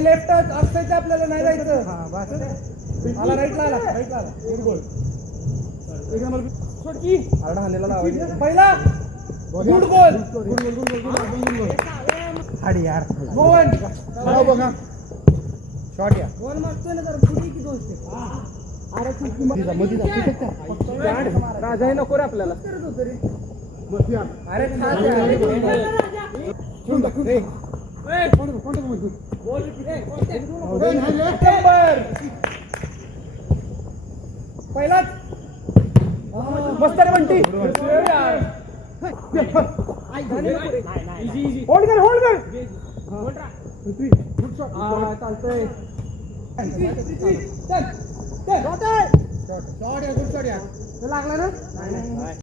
Left अक्षयचं आपल्याला नाही जायचं. आला राईटला आला राईटला आला. एक नंबर आरडा हाणलेला लावायचा पहिला. गुड गोल हाडी यार. गोल बघा शॉट या. गोल मारतोय ना जरा पुढे की दोन स्टेप. अरे राजा नको रे आपल्याला. अरे पहिलाच मस्त रे बंटी. होल्ड कर होल्ड कर. चालतंय. लागला ना.